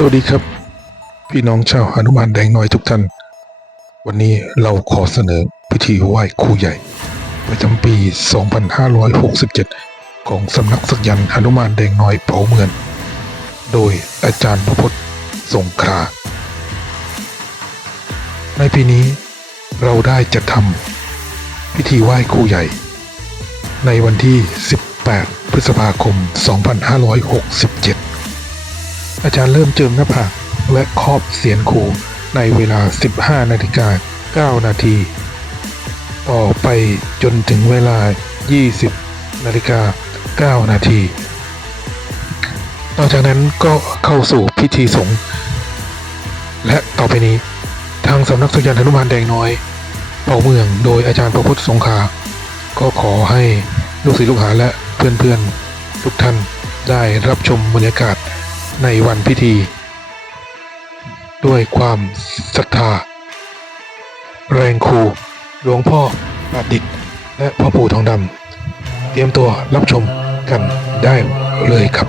สวัสดีครับ พี่น้องชาวหนุมานแดงน้อยทุกท่าน วันนี้เราขอเสนอพิธีไหว้ครูใหญ่ ประจำปี 2567 ของสำนักสักยันหนุมานแดงน้อยเผาเมืองโดยอาจารย์ประพจน์สงขลาในปีนี้เราได้จัดทำพิธีไหว้ครูใหญ่ ในวันที่ 18 พฤษภาคม 2567 อาจารย์เริ่มเจิมหน้าผากและครอบเสียนครูในเวลา 15 นาฬิกา 9 นาที ต่อไปจนถึงเวลา 20 นาฬิกา 9 นาทีต่อจากนั้นก็เข้าสู่พิธีสงฆ์และต่อไปนี้ทางสำนักสัญญาณหนุมานแดงน้อยเป่าเมืองโดยอาจารย์ประพุทธสงขา ก็ขอให้ลูกศิษย์ลูกหาและเพื่อนๆทุกท่านได้รับชมบรรยากาศ ในวันพิธี ด้วยความศรัทธา แรงครูหลวงพ่อประดิษฐ์และพ่อปู่ทองดำเตรียมตัวรับชมกันได้เลยครับ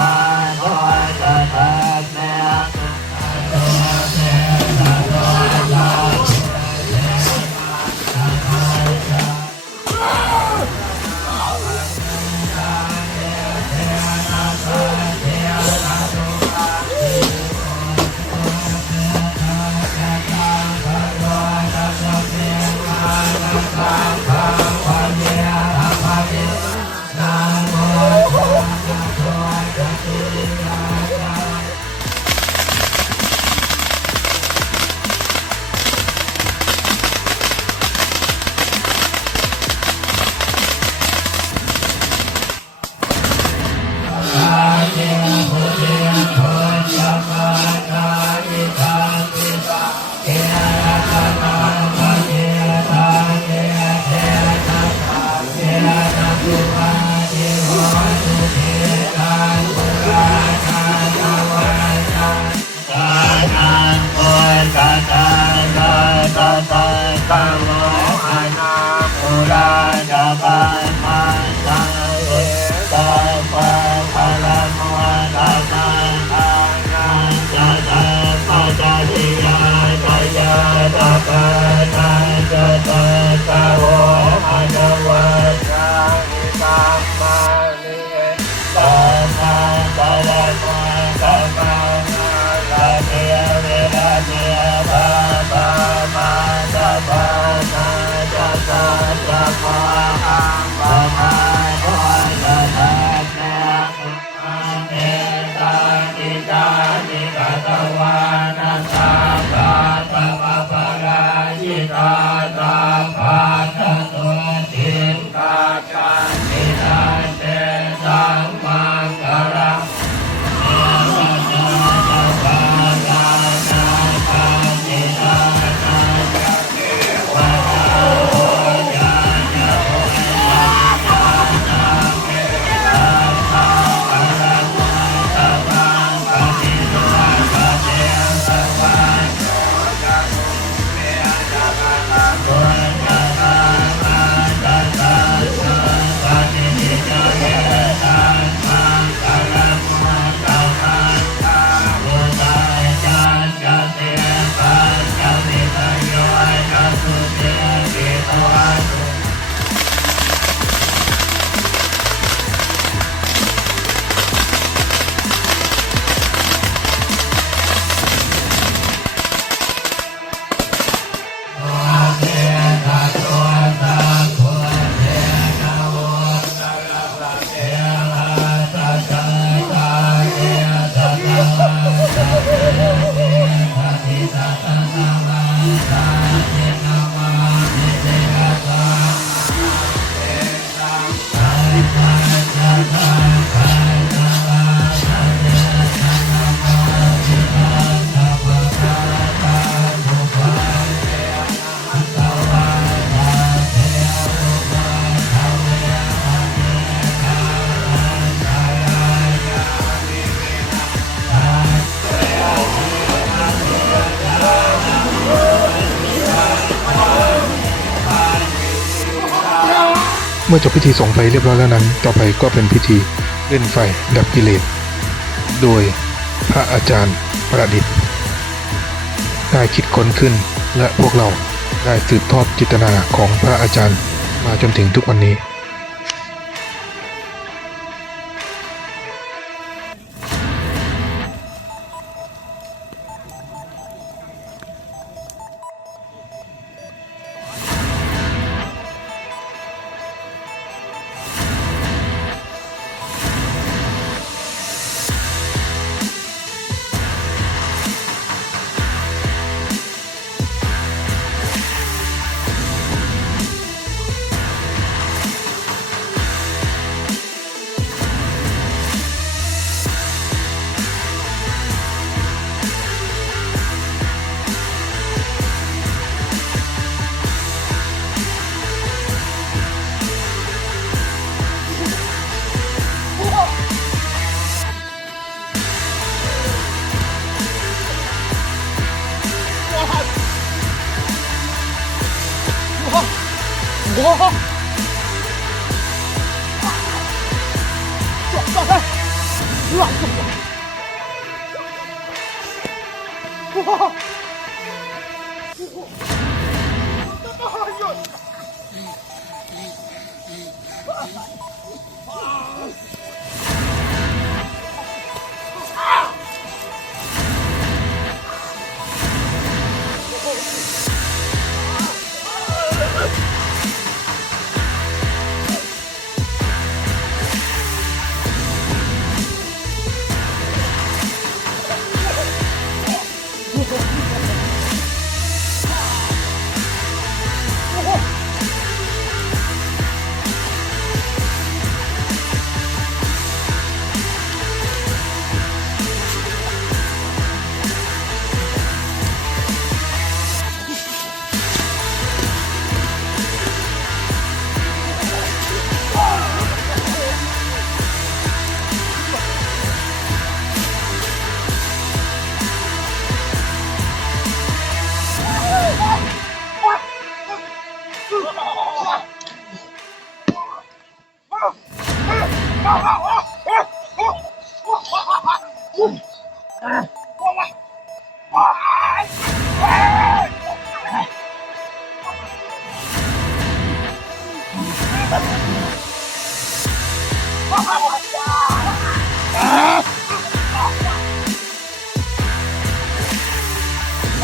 Bye. กาจ มื่อจบพิธีส่งไฟเรียบร้อยแล้วนั้น ต่อไปก็เป็นพิธีเล่นไฟดับกิเลส โดยพระอาจารย์ประดิษฐ์ได้คิดค้นขึ้นและพวกเราได้สืบทอดจิตนาของพระอาจารย์มาจนถึงทุกวันนี้ 我！ ม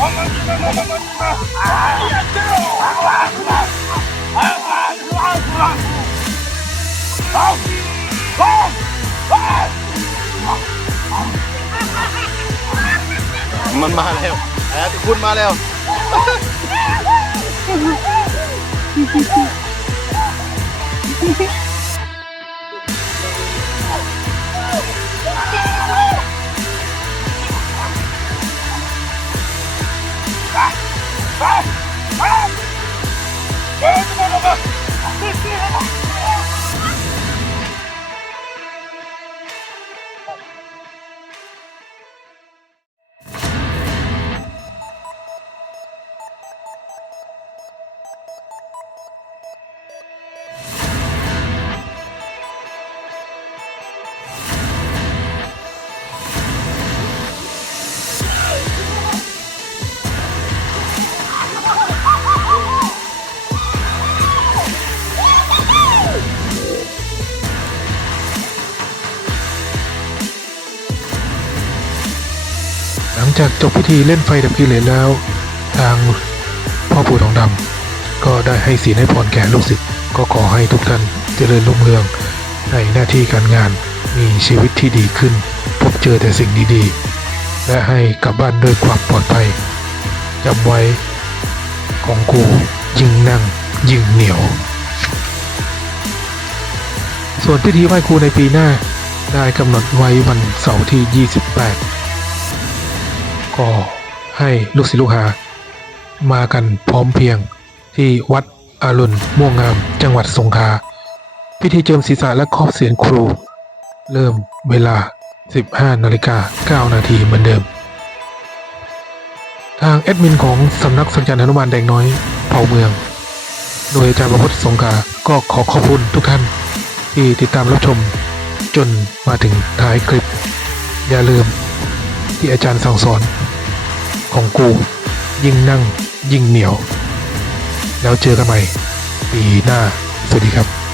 ันมาแล้วแอดคุณมาแล้ว 哎哎，哎，你们干嘛？你你干？ หลังจากจบพิธีเล่นไฟดับกิเลสแล้ว ทางพ่อปู่ทองดำก็ได้ให้ศีลให้พรแก่ลูกศิษย์ก็ขอให้ทุกท่านเจริญรุ่งเรือง ในหน้าที่การงานมีชีวิตที่ดีขึ้น พบเจอแต่สิ่งดีๆ และให้กลับบ้านด้วยความปลอดภัยจำไว้ของกูยิงนั่งยิงเหนียว ส่วนพิธีไหว้ครูในปีหน้าได้กำหนดไว้วันเสาร์ที่ 28 ก็ให้ลูกศิษย์ลูกหา มากันพร้อมเพียงที่วัดอรุณม่วงงามจังหวัดสงขลาพิธีเจิมศีรษะและครอบเสียนครู เริ่มเวลา 15นาฬิกา9นาทีเหมือนเดิม ทางแอดมินของสำนักสังจารย์หนุมานแดงน้อยเผ่าเมือง โดยอาจารย์ประพจน์สงขาก็ขอขอบคุณทุกท่าน ที่ติดตามรับชมจนมาถึงท้ายคลิป อย่าลืมที่อาจารย์สั่งสอน ของกู ยิ่งนั่งยิ่งเหนียว แล้วเจอกันใหม่ปีหน้า สวัสดีครับ